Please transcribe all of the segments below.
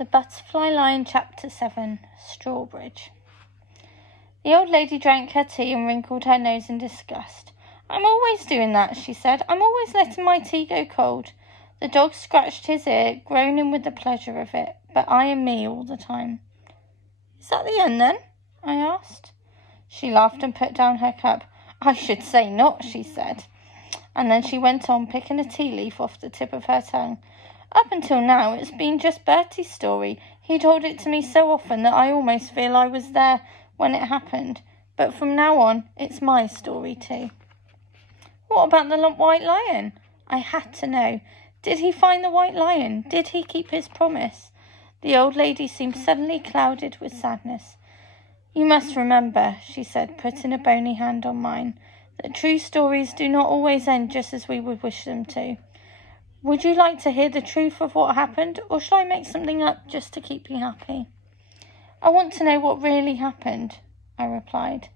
The Butterfly Lion, Chapter 7, Strawbridge. The old lady drank her tea and wrinkled her nose in disgust. "I'm always doing that," she said. "I'm always letting my tea go cold." The dog scratched his ear, groaning with the pleasure of it, but I and me all the time. "Is that the end, then?" I asked. She laughed and put down her cup. "I should say not," she said. And then she went on, picking a tea leaf off the tip of her tongue. "Up until now, it's been just Bertie's story. He told it to me so often that I almost feel I was there when it happened. But from now on, it's my story too." "What about the white lion?" I had to know. Did he find the white lion? Did he keep his promise? The old lady seemed suddenly clouded with sadness. "You must remember," she said, putting a bony hand on mine, "that true stories do not always end just as we would wish them to. Would you like to hear the truth of what happened, or shall I make something up just to keep you happy?" "I want to know what really happened," I replied.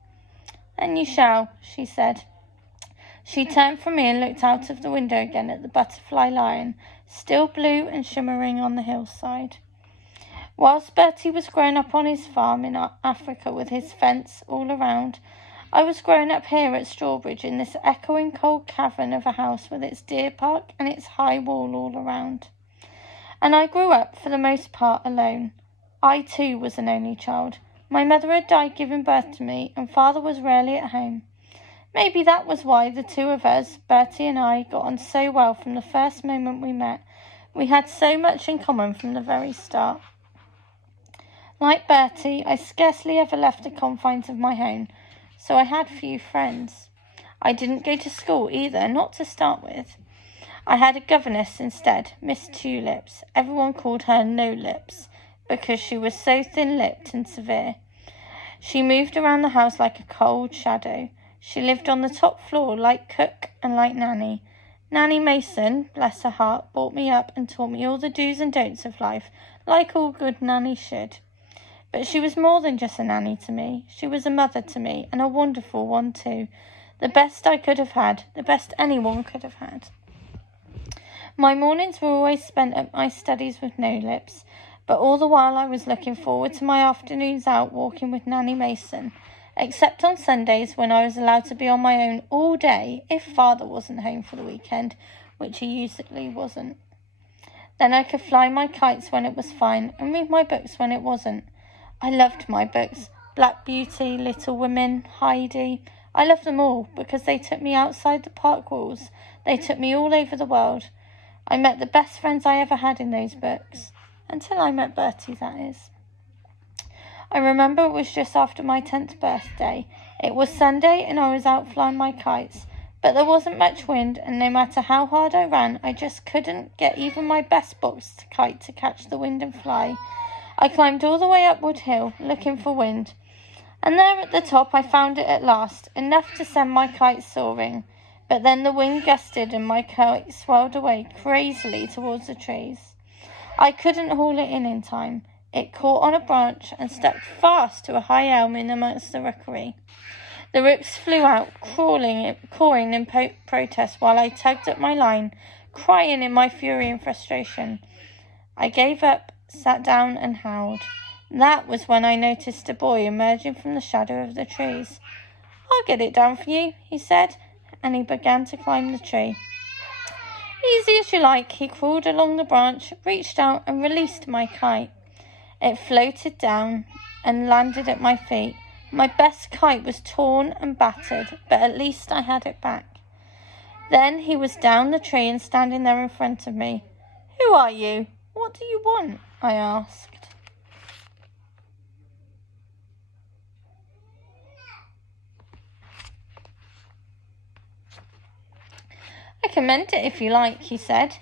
"Then you shall," she said. She turned from me and looked out of the window again at the butterfly lion, still blue and shimmering on the hillside. Whilst Bertie was growing up on his farm in Africa with his fence all around, I was growing up here at Strawbridge in this echoing cold cavern of a house with its deer park and its high wall all around. And I grew up, for the most part, alone. I, too, was an only child. My mother had died giving birth to me, and father was rarely at home. Maybe that was why the two of us, Bertie and I, got on so well from the first moment we met. We had so much in common from the very start. Like Bertie, I scarcely ever left the confines of my home, so I had few friends. I didn't go to school either, not to start with. I had a governess instead, Miss Tulips. Everyone called her No Lips, because she was so thin-lipped and severe. She moved around the house like a cold shadow. She lived on the top floor like cook and like Nanny. Nanny Mason, bless her heart, brought me up and taught me all the do's and don'ts of life, like all good nannies should. But she was more than just a nanny to me. She was a mother to me, and a wonderful one too. The best I could have had, the best anyone could have had. My mornings were always spent at my studies with No Lips, but all the while I was looking forward to my afternoons out walking with Nanny Mason, except on Sundays when I was allowed to be on my own all day if father wasn't home for the weekend, which he usually wasn't. Then I could fly my kites when it was fine and read my books when it wasn't. I loved my books. Black Beauty, Little Women, Heidi. I loved them all because they took me outside the park walls. They took me all over the world. I met the best friends I ever had in those books. Until I met Bertie, that is. I remember it was just after my 10th birthday. It was Sunday and I was out flying my kites. But there wasn't much wind, and no matter how hard I ran, I just couldn't get even my best boxed kite to catch the wind and fly. I climbed all the way up Wood Hill, looking for wind. And there at the top I found it at last, enough to send my kite soaring. But then the wind gusted and my kite swirled away crazily towards the trees. I couldn't haul it in time. It caught on a branch and stuck fast to a high elm in amongst the rookery. The rooks flew out, cawing in protest while I tugged at my line, crying in my fury and frustration. I gave up, sat down and howled. That was when I noticed a boy emerging from the shadow of the trees. "I'll get it down for you," he said, and he began to climb the tree. Easy as you like, he crawled along the branch, reached out and released my kite. It floated down and landed at my feet. My best kite was torn and battered, but at least I had it back. Then he was down the tree and standing there in front of me. "Who are you? What do you want?" I asked. "I can mend it if you like," he said.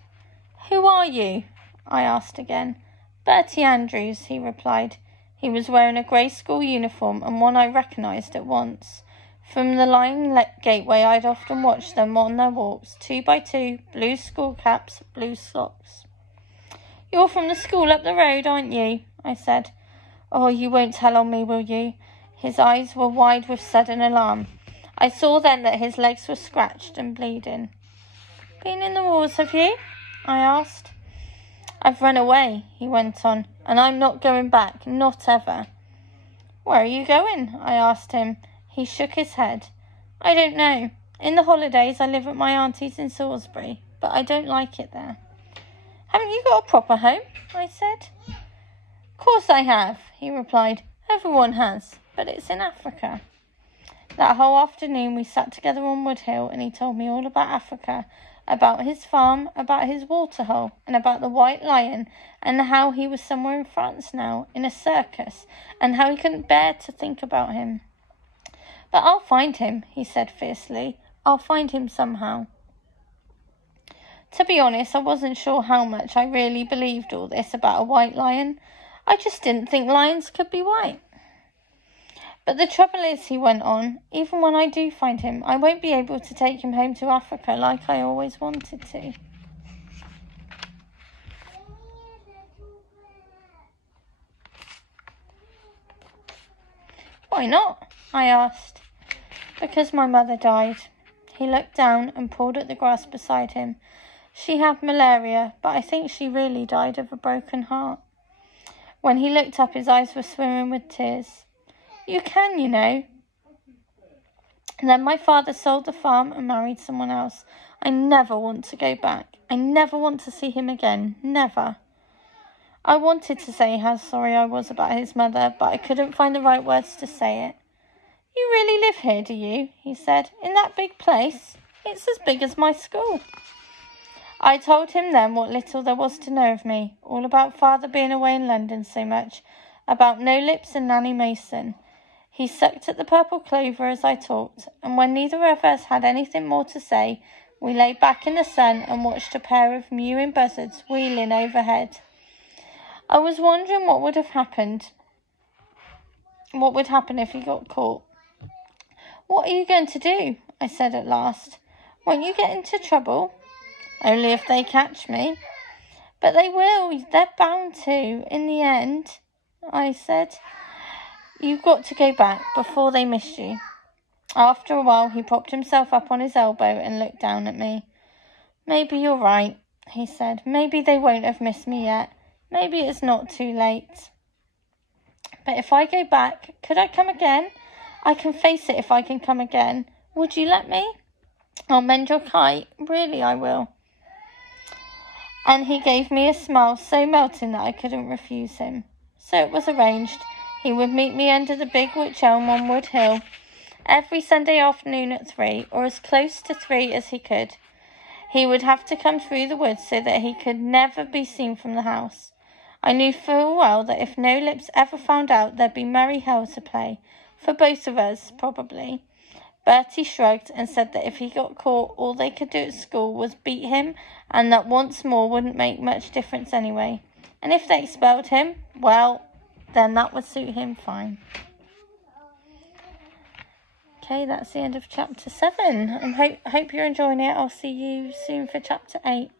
"Who are you?" I asked again. "Bertie Andrews," he replied. He was wearing a grey school uniform and one I recognised at once. From the lime gateway I'd often watched them on their walks, 2 by 2, blue school caps, blue socks. "You're from the school up the road, aren't you?" I said. "Oh, you won't tell on me, will you?" His eyes were wide with sudden alarm. I saw then that his legs were scratched and bleeding. "Been in the wars, have you?" I asked. I've run away, he went on, and I'm not going back, not ever. Where are you going? I asked him. He shook his head. I don't know. In the holidays I live at my auntie's in Salisbury, but I don't like it there. Haven't you got a proper home? I said. Of course I have, he replied. Everyone has, but it's in Africa. That whole afternoon we sat together on Wood Hill and he told me all about Africa, about his farm, about his waterhole, and about the white lion, and how he was somewhere in France now, in a circus, and how he couldn't bear to think about him. But I'll find him, he said fiercely. I'll find him somehow. To be honest, I wasn't sure how much I really believed all this about a white lion. I just didn't think lions could be white. But the trouble is, he went on, even when I do find him, I won't be able to take him home to Africa like I always wanted to. Why not? I asked. Because my mother died. He looked down and pulled at the grass beside him. She had malaria, but I think she really died of a broken heart. When he looked up, his eyes were swimming with tears. You can, you know. And then my father sold the farm and married someone else. I never want to go back. I never want to see him again. Never. I wanted to say how sorry I was about his mother, but I couldn't find the right words to say it. You really live here, do you? He said. In that big place? It's as big as my school. I told him then what little there was to know of me, all about father being away in London so much, about No Lips and Nanny Mason. He sucked at the purple clover as I talked, and when neither of us had anything more to say, we lay back in the sun and watched a pair of mewing buzzards wheeling overhead. I was wondering what would happen if he got caught. What are you going to do? I said at last. Won't you get into trouble? Only if they catch me. But they will. They're bound to, in the end, I said. You've got to go back before they miss you. After a while, he propped himself up on his elbow and looked down at me. Maybe you're right, he said. Maybe they won't have missed me yet. Maybe it's not too late. But if I go back, could I come again? I can face it if I can come again. Would you let me? I'll mend your kite. Really, I will. And he gave me a smile so melting that I couldn't refuse him. So it was arranged. He would meet me under the big wych elm on Wood Hill every Sunday afternoon at 3, or as close to 3 as he could. He would have to come through the woods so that he could never be seen from the house. I knew full well that if No Lips ever found out, there'd be merry hell to play. For both of us, probably. Bertie shrugged and said that if he got caught, all they could do at school was beat him, and that once more wouldn't make much difference anyway. And if they expelled him, well, then that would suit him fine. Okay, that's the end of chapter 7. I hope you're enjoying it. I'll see you soon for chapter 8.